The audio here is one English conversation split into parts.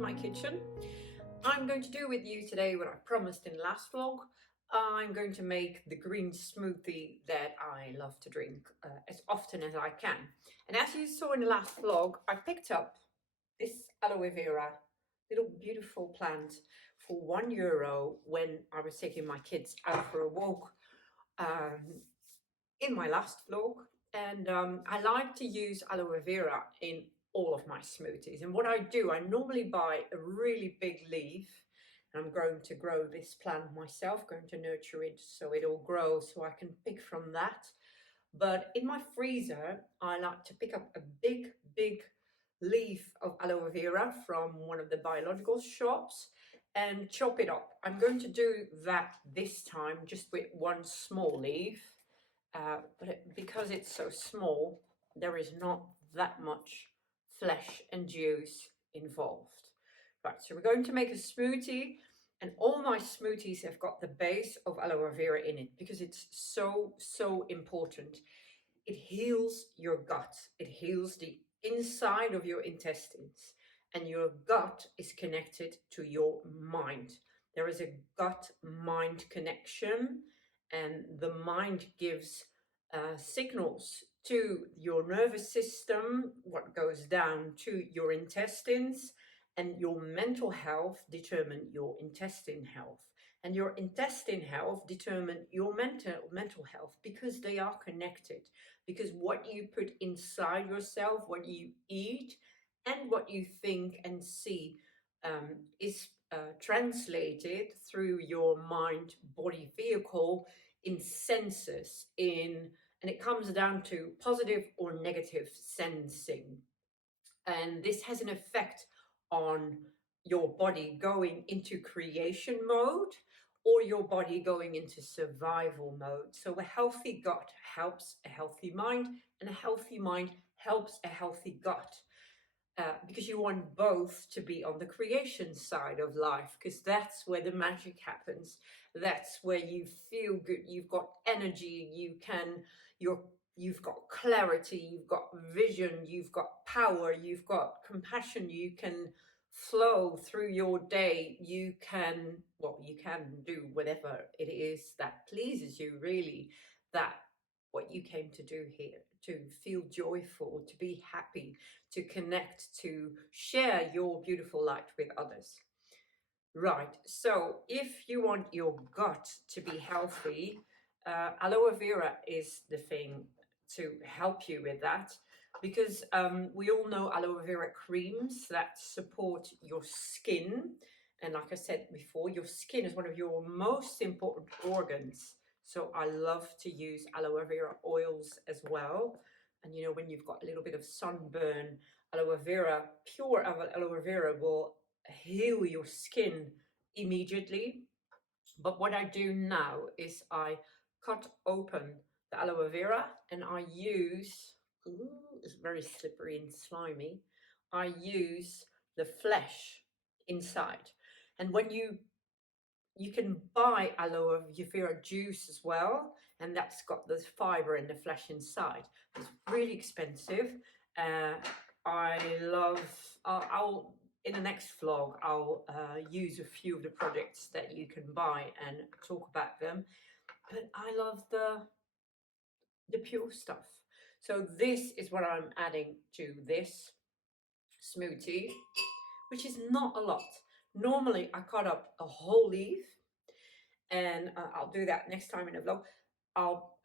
in my kitchen. I'm going to do with you today what I promised in the last vlog. I'm going to make the green smoothie that I love to drink as often as I can. And as you saw in the last vlog, I picked up this aloe vera, little beautiful plant, for €1 when I was taking my kids out for a walk in my last vlog. And I like to use aloe vera in all of my smoothies. And what I do, I normally buy a really big leaf, and I'm going to grow this plant myself, going to nurture it so it'll grow so I can pick from that. But in my freezer, I like to pick up a big leaf of aloe vera from one of the biological shops and chop it up. I'm going to do that this time just with one small leaf. Because it's so small, there is not that much flesh and juice involved. Right, so we're going to make a smoothie, and all my smoothies have got the base of aloe vera in it because it's so important. It heals your gut, it heals the inside of your intestines, and your gut is connected to your mind. There is a gut-mind connection, and the mind gives signals to your nervous system, what goes down to your intestines, and your mental health determine your intestine health, and your intestine health determine your mental health, because they are connected. Because what you put inside yourself, what you eat, and what you think and see is translated through your mind-body vehicle in senses, and it comes down to positive or negative sensing. And this has an effect on your body going into creation mode or your body going into survival mode. So a healthy gut helps a healthy mind, and a healthy mind helps a healthy gut. Because you want both to be on the creation side of life, because that's where the magic happens. That's where you feel good, you've got energy, you've got clarity, you've got vision, you've got power, you've got compassion, you can flow through your day, you can do whatever it is that pleases you, really, that what you came to do here, to feel joyful, to be happy, to connect, to share your beautiful light with others. Right, so if you want your gut to be healthy, aloe vera is the thing to help you with that, because we all know aloe vera creams that support your skin. And like I said before, your skin is one of your most important organs. So I love to use aloe vera oils as well. And you know, when you've got a little bit of sunburn, aloe vera, pure aloe vera will heal your skin immediately. But what I do now is I cut open the aloe vera, and I use, it's very slippery and slimy, I use the flesh inside. And when you can buy aloe vera juice as well, and that's got the fiber and the flesh inside. It's really expensive. I love, I'll in the next vlog, I'll use a few of the products that you can buy and talk about them. But I love the pure stuff. So this is what I'm adding to this smoothie, which is not a lot. Normally I cut up a whole leaf, and I'll do that next time in the vlog.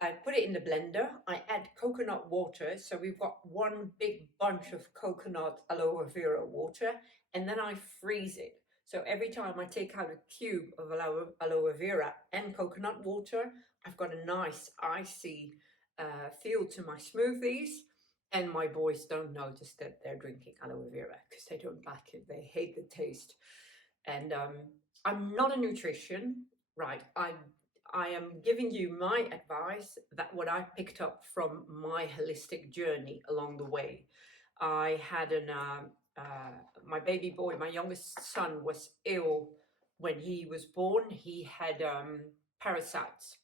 I put it in the blender, I add coconut water, so we've got one big bunch of coconut aloe vera water, and then I freeze it. So every time I take out a cube of aloe vera and coconut water, I've got a nice icy feel to my smoothies, and my boys don't notice that they're drinking aloe vera because they don't like it, they hate the taste. And I'm not a nutrition, right? I am giving you my advice, that what I picked up from my holistic journey along the way. I had my baby boy, my youngest son, was ill when he was born. He had parasites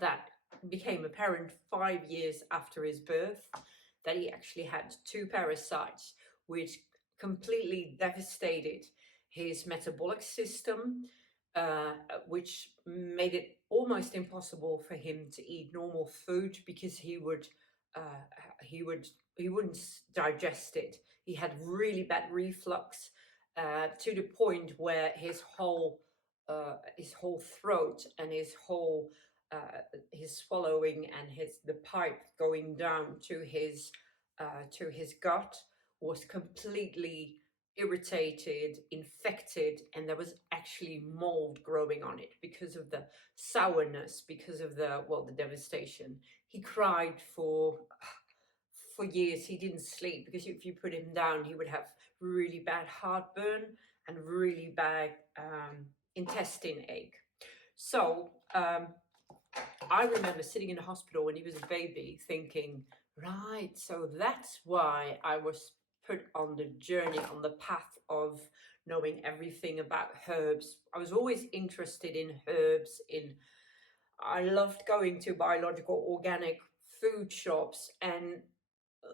that became apparent 5 years after his birth, that he actually had 2 parasites, which completely devastated his metabolic system, uh, which made it almost impossible for him to eat normal food because uh, he would he wouldn't digest it. He had really bad reflux, to the point where his whole throat and his swallowing and the pipe going down to his gut was completely irritated, infected, and there was actually mold growing on it because of the sourness, because of the devastation. He cried for years. He didn't sleep because if you put him down, he would have really bad heartburn and really bad intestine ache. So I remember sitting in the hospital when he was a baby thinking, right, so that's why I was put on the journey, on the path of knowing everything about herbs. I was always interested in herbs. I loved going to biological organic food shops, and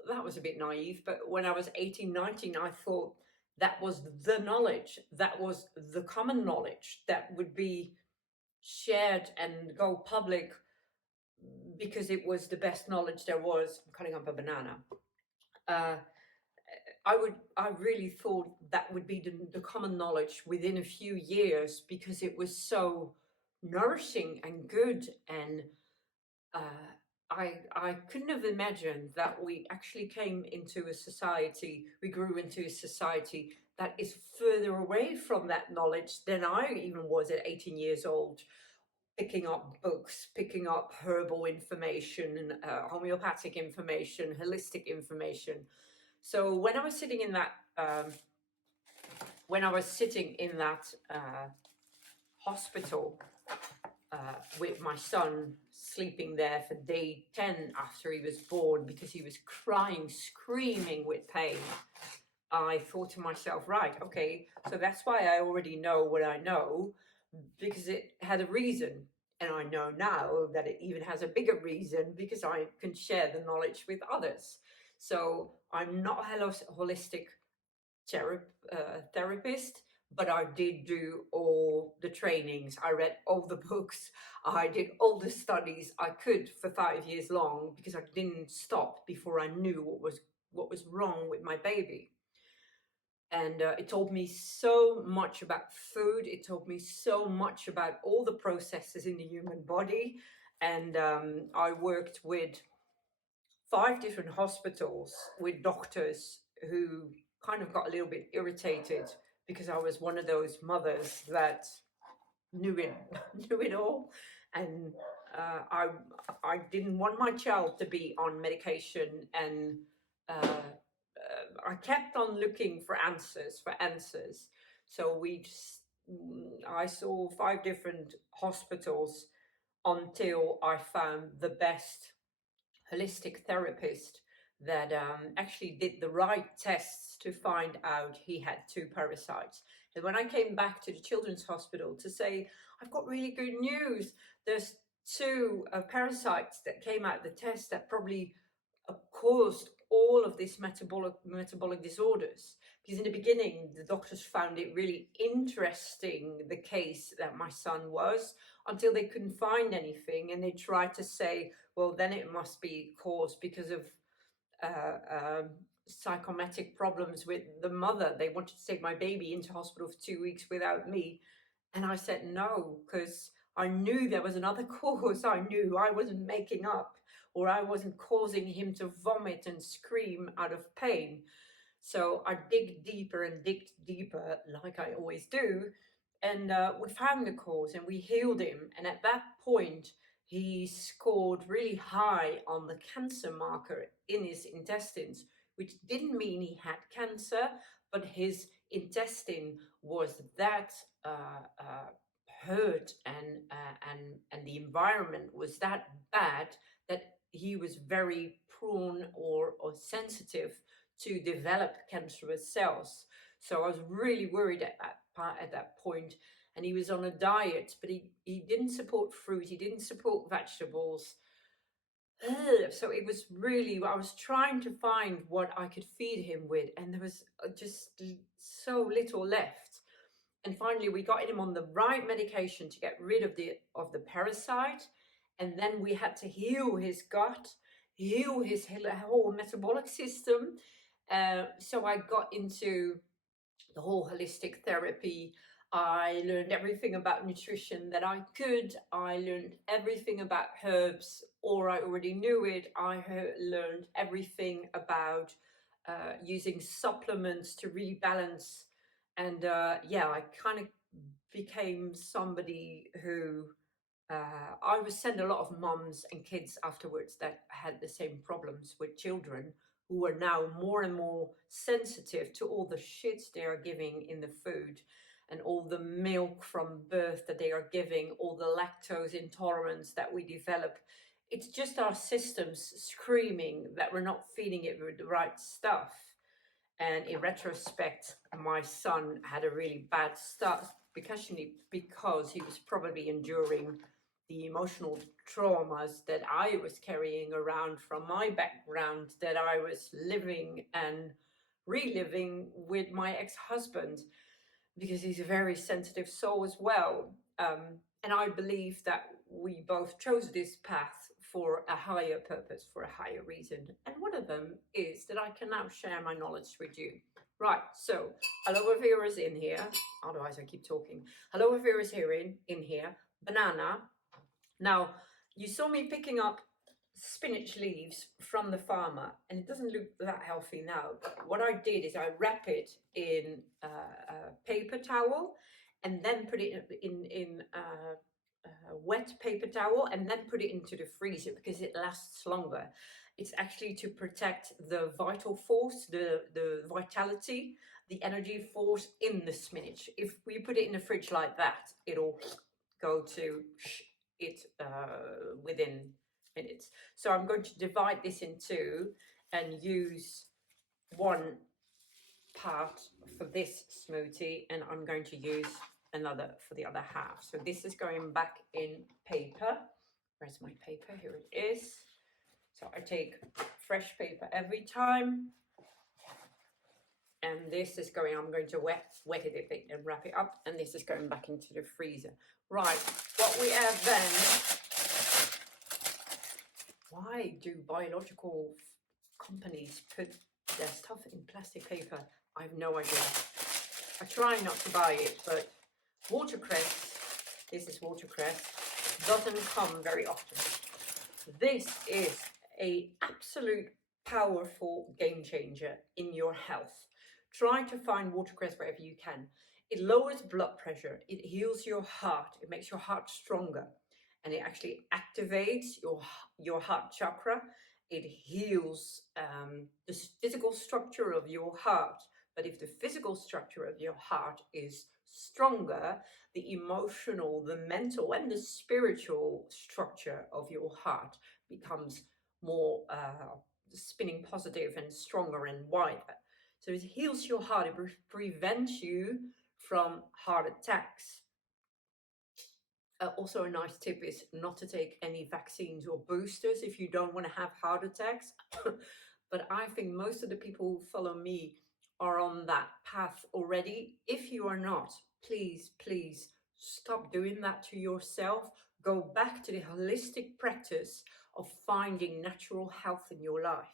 that was a bit naive, but when I was 18, 19, I thought that was the knowledge, that was the common knowledge that would be shared and go public because it was the best knowledge there was. I'm cutting up a banana. Uh, I really thought that would be the common knowledge within a few years because it was so nourishing and good, and uh, I couldn't have imagined that we actually came into a society, we grew into a society that is further away from that knowledge than I even was at 18 years old, picking up books, picking up herbal information, homeopathic information, holistic information. So when I was sitting in that, hospital, with my son sleeping there for day 10 after he was born because he was crying, screaming with pain, I thought to myself, right, okay, so that's why I already know what I know, because it had a reason. And I know now that it even has a bigger reason because I can share the knowledge with others. So I'm not a holistic therapist, but I did do all the trainings. I read all the books. I did all the studies I could for 5 years long because I didn't stop before I knew what was wrong with my baby. And it told me so much about food. It told me so much about all the processes in the human body. And I worked with 5 different hospitals with doctors who kind of got a little bit irritated because I was one of those mothers that knew it knew it all, and I didn't want my child to be on medication, and I kept on looking for answers. So I saw 5 different hospitals until I found the best holistic therapist that actually did the right tests to find out he had 2 parasites. And when I came back to the Children's Hospital to say, I've got really good news, there's 2 parasites that came out the test that probably caused all of these metabolic disorders. Because in the beginning, the doctors found it really interesting, the case that my son was, until they couldn't find anything, and they tried to say, well, then it must be caused because of psychomatic problems with the mother. They wanted to take my baby into hospital for 2 weeks without me. And I said no, because I knew there was another cause. I knew I wasn't making up, or I wasn't causing him to vomit and scream out of pain. So I digged deeper and digged deeper, like I always do. And we found the cause and we healed him. And at that point, he scored really high on the cancer marker in his intestines, which didn't mean he had cancer, but his intestine was that hurt, and the environment was that bad that he was very prone or sensitive to develop cancerous cells. So I was really worried at that point, and he was on a diet, but he didn't support fruit, he didn't support vegetables. So it was really, I was trying to find what I could feed him with, and there was just so little left. And finally, we got him on the right medication to get rid of the parasite, and then we had to heal his gut, heal his whole metabolic system. So I got into the whole holistic therapy. I learned everything about nutrition that I could. I learned everything about herbs, or I already knew it. I learned everything about using supplements to rebalance. And yeah, I kind of became somebody who I would send a lot of mums and kids afterwards that had the same problems with children, who are now more and more sensitive to all the shit they are giving in the food, and all the milk from birth that they are giving, all the lactose intolerance that we develop. It's just our systems screaming that we're not feeding it with the right stuff. And in retrospect, my son had a really bad start because he was probably enduring the emotional traumas that I was carrying around from my background, that I was living and reliving with my ex-husband, because he's a very sensitive soul as well. And I believe that we both chose this path for a higher purpose, for a higher reason. And one of them is that I can now share my knowledge with you. Right, so aloe vera is in here. Otherwise, I keep talking. Aloe vera is here in here. Banana. Now, you saw me picking up spinach leaves from the farmer, and it doesn't look that healthy now. But what I did is I wrap it in a paper towel, and then put it in a wet paper towel, and then put it into the freezer because it lasts longer. It's actually to protect the vital force, the vitality, the energy force in the spinach. If we put it in the fridge like that, it'll go to it within minutes. So I'm going to divide this in two and use one part for this smoothie, and I'm going to use another for the other half. So this is going back in paper. Where's my paper? Here it is. So I take fresh paper every time. And this is going, I'm going to wet it a bit and wrap it up. And this is going back into the freezer. Right, what we have then. Why do biological companies put their stuff in plastic paper? I have no idea. I try not to buy it, but watercress, this is watercress, doesn't come very often. This is an absolute powerful game changer in your health. Try to find watercress wherever you can. It lowers blood pressure, it heals your heart, it makes your heart stronger, and it actually activates your heart chakra. It heals the physical structure of your heart. But if the physical structure of your heart is stronger, the emotional, the mental, and the spiritual structure of your heart becomes more spinning positive and stronger and wider. So it heals your heart. It prevents you from heart attacks. Also, a nice tip is not to take any vaccines or boosters if you don't want to have heart attacks. But I think most of the people who follow me are on that path already. If you are not, please, please stop doing that to yourself. Go back to the holistic practice of finding natural health in your life.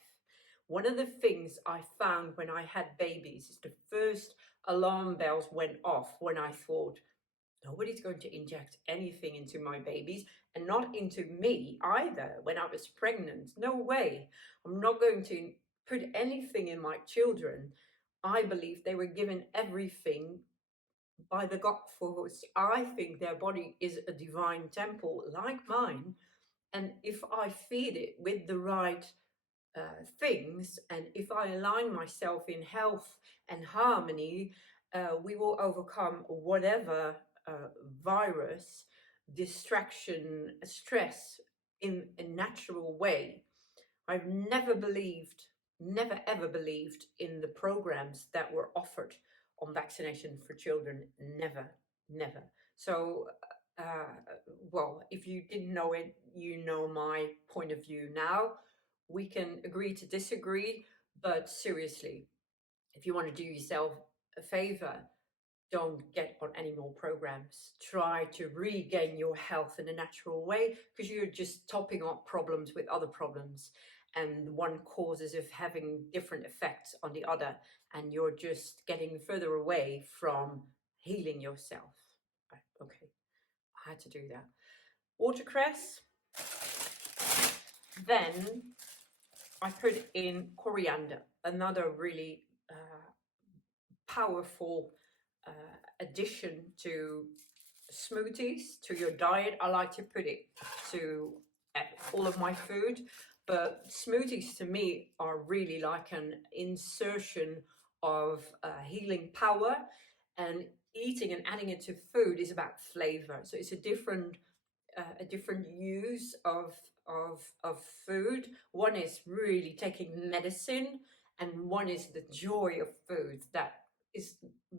One of the things I found when I had babies is the first alarm bells went off when I thought, nobody's going to inject anything into my babies, and not into me either when I was pregnant. No way. I'm not going to put anything in my children. I believe they were given everything by the God force. I think their body is a divine temple like mine. And if I feed it with the right things, and if I align myself in health and harmony, we will overcome whatever virus, distraction, stress in a natural way. I've never ever believed in the programs that were offered on vaccination for children. Never. So well, if you didn't know it, you know my point of view now. We can agree to disagree, but seriously, if you want to do yourself a favor, don't get on any more programs. Try to regain your health in a natural way, because you're just topping up problems with other problems. And one causes of having different effects on the other, and you're just getting further away from healing yourself. Okay, I had to do that. Watercress. Then I put in coriander, another really powerful addition to smoothies, to your diet. I like to put it to all of my food, but smoothies to me are really like an insertion of healing power, and eating and adding it to food is about flavor. So it's a different use of food. One is really taking medicine, and one is the joy of food. That is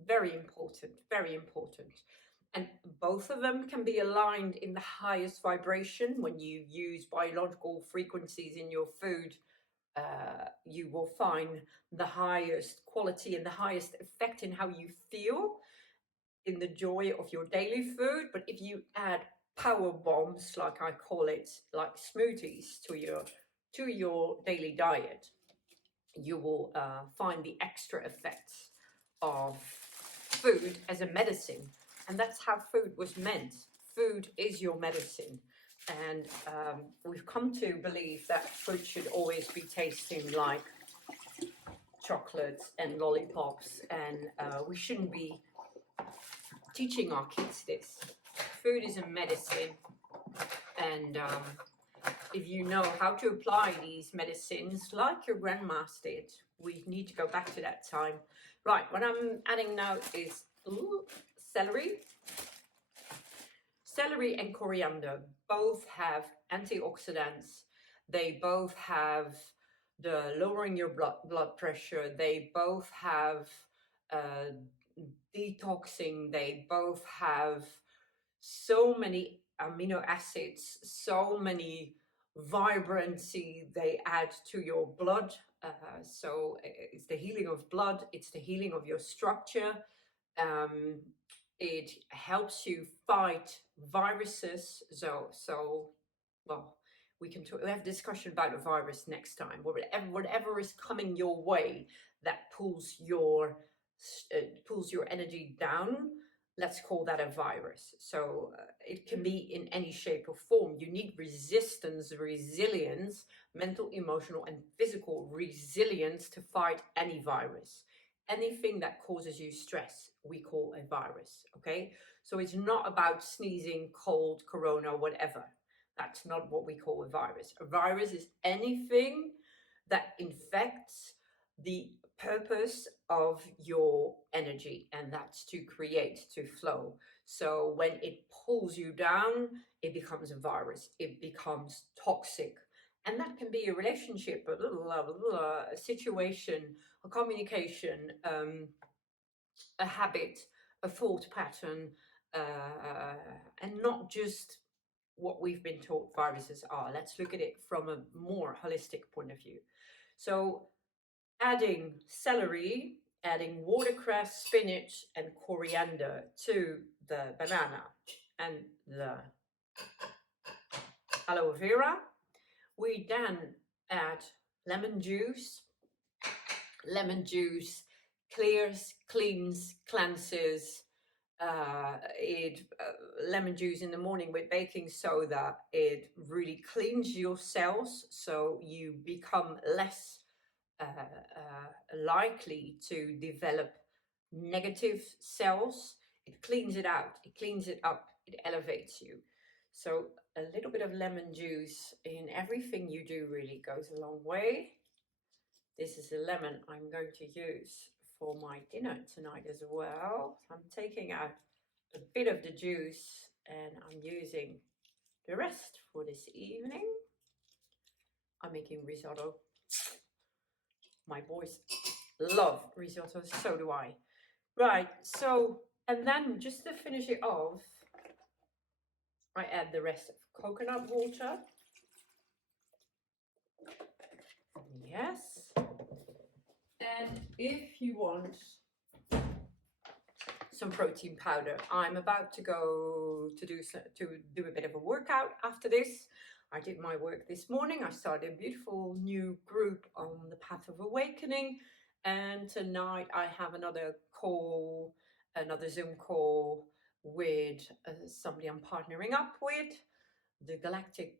very important, very important. And both of them can be aligned in the highest vibration. When you use biological frequencies in your food, you will find the highest quality and the highest effect in how you feel in the joy of your daily food. But if you add power bombs, like I call it, like smoothies to your daily diet, you will find the extra effects of food as a medicine. And that's how food was meant. Food is your medicine. And we've come to believe that food should always be tasting like chocolates and lollipops, and we shouldn't be teaching our kids this. Food is a medicine, and if you know how to apply these medicines like your grandmas did, we need to go back to that time. Right, what I'm adding now is celery. Celery and coriander both have antioxidants. They both have the lowering your blood pressure. They both have detoxing. They both have so many amino acids, so many vibrancy they add to your blood. So it's the healing of blood, it's the healing of your structure. It helps you fight viruses. So well, we have a discussion about a virus next time. Whatever is coming your way that pulls your energy down, let's call that a virus. So it can be in any shape or form. You need resistance, resilience, mental, emotional, and physical resilience to fight any virus. Anything that causes you stress, we call a virus, okay? So it's not about sneezing, cold, corona, whatever. That's not what we call a virus. A virus is anything that infects the purpose of your energy, and that's to create, to flow. So when it pulls you down, it becomes a virus, it becomes toxic. And that can be a relationship, a situation, a communication, a habit, a thought pattern, and not just what we've been taught viruses are. Let's look at it from a more holistic point of view. So adding celery, adding watercress, spinach, and coriander to the banana and the aloe vera. We then add lemon juice. Lemon juice clears, cleans, cleanses. Lemon juice in the morning with baking soda, it really cleans your cells, so you become less likely to develop negative cells. It cleans it out, it cleans it up, it elevates you. So a little bit of lemon juice in everything you do really goes a long way. This is a lemon I'm going to use for my dinner tonight as well. I'm taking out a bit of the juice and I'm using the rest for this evening. I'm making risotto. My boys love risotto, so do I. Right, so, and then just to finish it off, I add the rest of coconut water. Yes. And if you want some protein powder, I'm about to go to do a bit of a workout after this. I did my work this morning. I started a beautiful new group on the Path of Awakening, and tonight I have another call, another Zoom call with somebody I'm partnering up with, the Galactic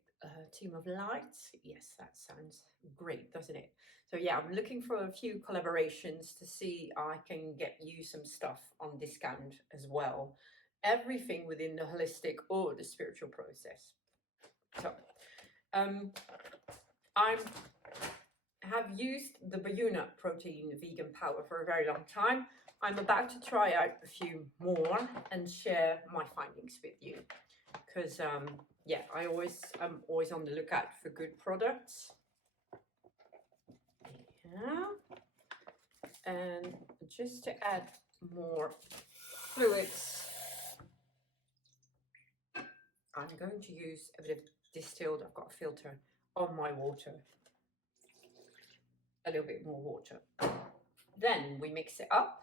Team of Lights. Yes, that sounds great, doesn't it? So yeah, I'm looking for a few collaborations to see I can get you some stuff on discount as well. Everything within the holistic or the spiritual process. So I have used the Beyuna protein vegan powder for a very long time. I'm about to try out a few more and share my findings with you, because yeah, I'm always on the lookout for good products. Yeah, and just to add more fluids, I'm going to use a bit of distilled, I've got a filter on my water, a little bit more water. Then we mix it up.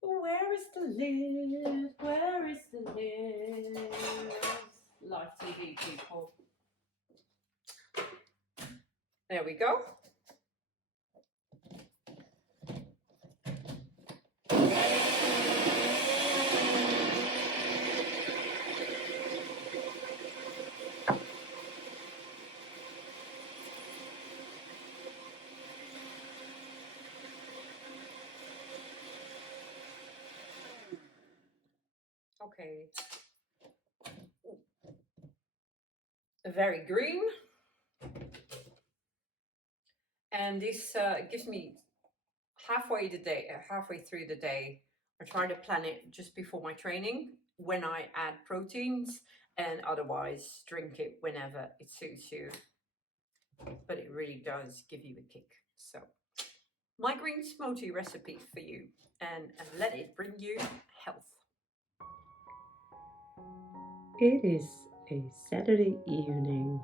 Where is the lid? Where is the lid? Live TV people. There we go. Okay. Very green. And this gives me halfway through the day. I try to plan it just before my training when I add proteins, and otherwise drink it whenever it suits you. But it really does give you a kick. So my green smoothie recipe for you, and let it bring you health. It is a Saturday evening,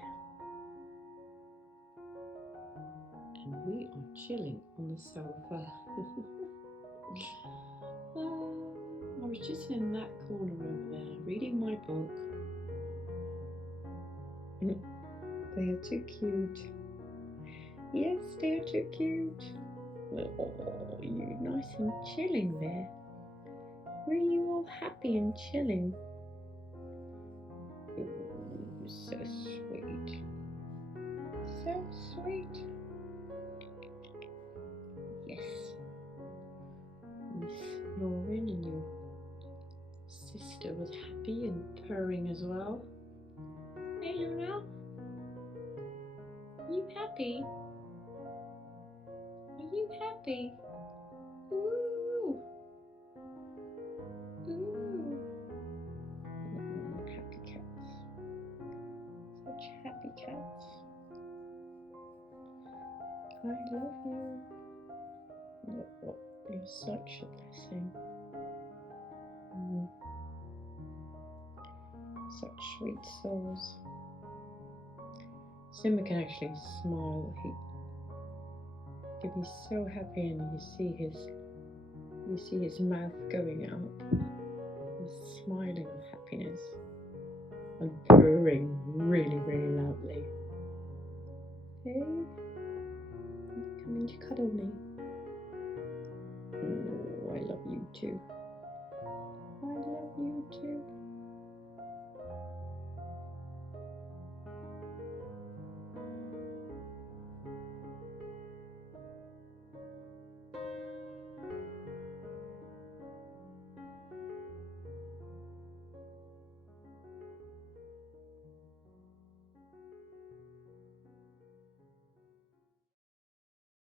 and we are chilling on the sofa. I was just in that corner over there reading my book. They are too cute. Yes, they are too cute. Oh, you nice and chilling there. Were you all happy and chilling? Oh, so sweet. So sweet. Yes. Miss Lauren and your sister was happy and purring as well. Hey Luna, are you happy? Are you happy? Ooh. Ooh. Oh, happy cats. Such happy cats. I love you. Oh, you're such a blessing. Such sweet souls. Simba can actually smile. He can be so happy, and you see his mouth going up. He's smiling with happiness and purring really, really loudly. Hey, coming to cuddle me. Oh, I love you too. I love you too.